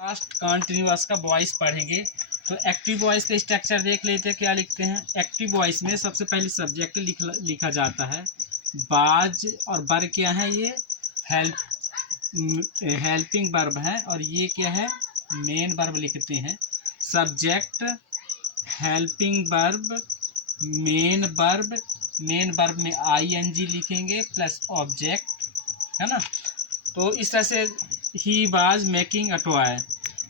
Past continuous का voice पढ़ेंगे। तो एक्टिव वॉइस का स्ट्रक्चर देख लेते हैं क्या लिखते हैं। एक्टिव वॉइस में सबसे पहले सब्जेक्ट लिखा जाता है। बाज और बर क्या है, ये हेल्पिंग वर्ब है, और ये क्या है, मेन वर्ब लिखते हैं। Subject, helping verb, main verb. Main verb में आईएनजी लिखेंगे प्लस ऑब्जेक्ट, है ना। तो इस तरह से he was making a toy.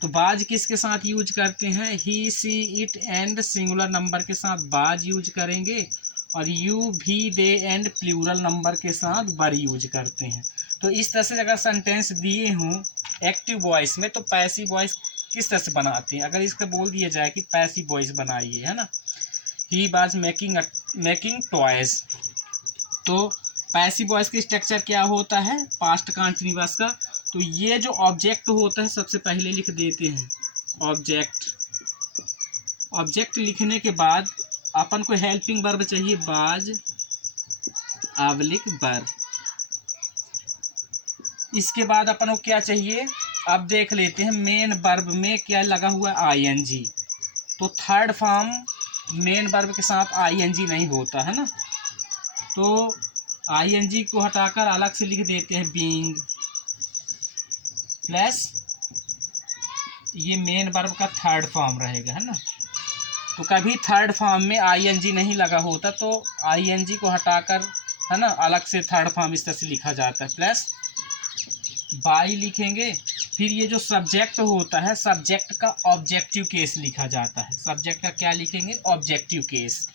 तो बाज किसके साथ यूज करते हैं, he she it and singular number के साथ बाज यूज करेंगे, और यू भी दे एंड प्लूरल नंबर के साथ बर यूज करते हैं। तो इस तरह से अगर सेंटेंस दिए हों एक्टिव वॉइस में तो पैसिव वॉइस किस तरह से बनाते हैं। अगर इसका बोल दिया जाए कि पैसिव वॉइस बनाइए, है ना, ही वाज मेकिंग टॉयज, तो पैसिव वॉइस का स्ट्रक्चर क्या होता है पास्ट कंटिन्यूअस का। तो ये जो ऑब्जेक्ट होता है सबसे पहले लिख देते हैं ऑब्जेक्ट। ऑब्जेक्ट लिखने के बाद अपन को हेल्पिंग वर्ब चाहिए, बाज बर। इसके बाद अपन को क्या चाहिए, अब देख लेते हैं मेन वर्ब में क्या लगा हुआ है, आईएनजी। तो थर्ड फॉर्म मेन वर्ब के साथ आईएनजी नहीं होता है ना, तो आईएनजी को हटाकर अलग से लिख देते हैं बीइंग प्लस ये मेन वर्ब का थर्ड फॉर्म रहेगा, है ना। तो कभी थर्ड फॉर्म में आईएनजी नहीं लगा होता तो आईएनजी को हटाकर, है ना, अलग से थर्ड फॉर्म इस तरह से लिखा जाता है, प्लस बाई लिखेंगे। फिर ये जो सब्जेक्ट होता है सब्जेक्ट का ऑब्जेक्टिव केस लिखा जाता है। सब्जेक्ट का क्या लिखेंगे, ऑब्जेक्टिव केस।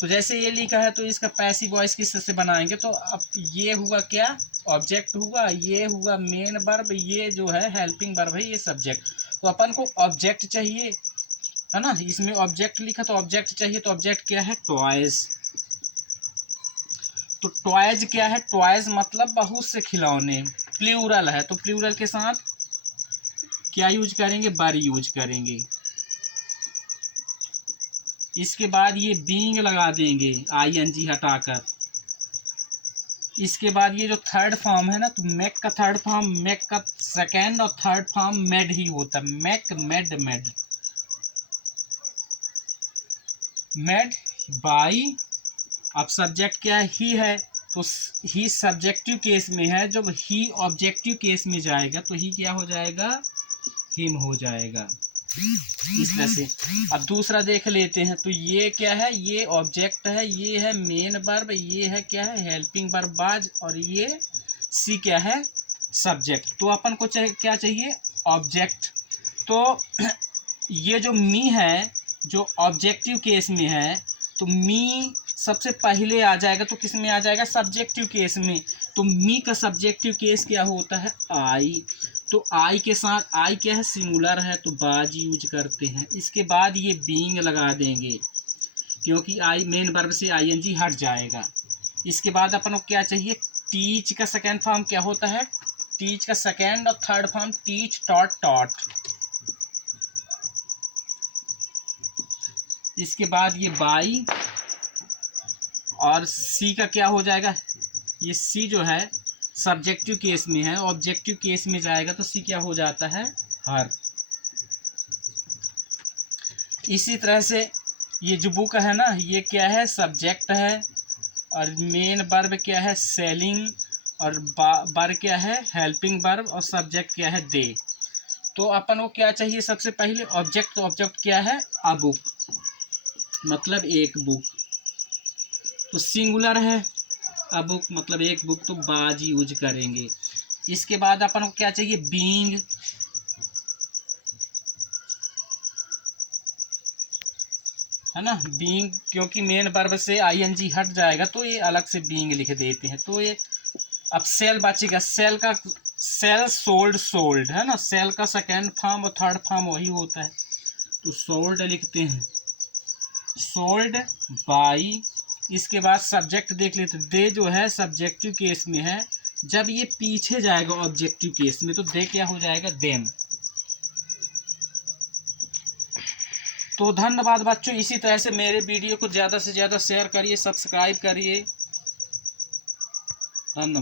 तो जैसे ये लिखा है तो इसका पैसिव वॉइस किस तरह से बनाएंगे। तो अब ये हुआ क्या, ऑब्जेक्ट हुआ, ये हुआ मेन वर्ब, ये जो है हेल्पिंग वर्ब है, ये सब्जेक्ट। तो अपन को ऑब्जेक्ट चाहिए, है ना, इसमें ऑब्जेक्ट लिखा तो ऑब्जेक्ट चाहिए। तो ऑब्जेक्ट क्या है, टॉयज। तो टॉयज क्या है, टॉयज मतलब बहुत से खिलौने, प्लूरल है तो प्लूरल के साथ क्या यूज करेंगे, बर यूज करेंगे। इसके बाद ये बीइंग लगा देंगे आईएनजी हटाकर। इसके बाद ये जो थर्ड फॉर्म है ना, तो मेक का थर्ड फॉर्म, मेक का सेकेंड और थर्ड फॉर्म मेड ही होता है, make made made. Made by, अब सब्जेक्ट क्या है, ही है, तो ही सब्जेक्टिव केस में है। जब ही ऑब्जेक्टिव केस में जाएगा तो ही क्या हो जाएगा, हिम हो जाएगा, इस तरह से। अब दूसरा देख लेते हैं। तो ये क्या है, ये ऑब्जेक्ट है, ये है मेन वर्ब, ये है क्या है, हेल्पिंग वर्ब बाज, और ये सी क्या है, सब्जेक्ट। तो अपन को क्या चाहिए, ऑब्जेक्ट। तो ये जो मी है जो ऑब्जेक्टिव केस में है, तो मी सबसे पहले आ जाएगा, तो किस में आ जाएगा, सब्जेक्टिव केस में। तो मी का सब्जेक्टिव केस क्या होता है, आई। तो आई के साथ, आई क्या है, सिंगुलर है तो बाज यूज करते हैं। इसके बाद ये बीइंग लगा देंगे क्योंकि आई मेन वर्ब से आईएनजी हट जाएगा। इसके बाद अपन को क्या चाहिए, टीच का सेकेंड फॉर्म क्या होता है, टीच का सेकेंड और third form teach, taught, taught. इसके बाद ये बाई, और सी का क्या हो जाएगा, ये सी जो है सब्जेक्टिव केस में है, ऑब्जेक्टिव केस में जाएगा तो सी क्या हो जाता है, हर। इसी तरह से ये जो बुक है ना, ये क्या है, सब्जेक्ट है, और मेन वर्ब क्या है, सेलिंग, और बर क्या है, हेल्पिंग वर्ब, और सब्जेक्ट क्या है, दे। तो अपन को क्या चाहिए, सबसे पहले ऑब्जेक्ट। तो ऑब्जेक्ट क्या है, अ बुक, मतलब एक बुक। तो सिंगुलर है, अ बुक मतलब एक बुक, तो बाज यूज करेंगे। इसके बाद अपन को क्या चाहिए, बीइंग। है ना, बीइंग, क्योंकि मेन वर्ब से आईएनजी हट जाएगा तो ये अलग से बीइंग लिख देते हैं। तो ये अब सेल बचेगा, सेल का, सेल, सोल्ड, सोल्ड, है ना, सेल का सेकेंड फॉर्म और थर्ड फॉर्म वही होता है, तो सोल्ड लिखते हैं, सोल्ड बाई। इसके बाद सब्जेक्ट देख लेते, दे जो है सब्जेक्टिव केस में है, जब ये पीछे जाएगा ऑब्जेक्टिव केस में तो दे क्या हो जाएगा, देम। तो धन्यवाद बच्चों, इसी तरह से मेरे वीडियो को ज़्यादा से ज़्यादा शेयर करिए, सब्सक्राइब करिए, धन्यवाद।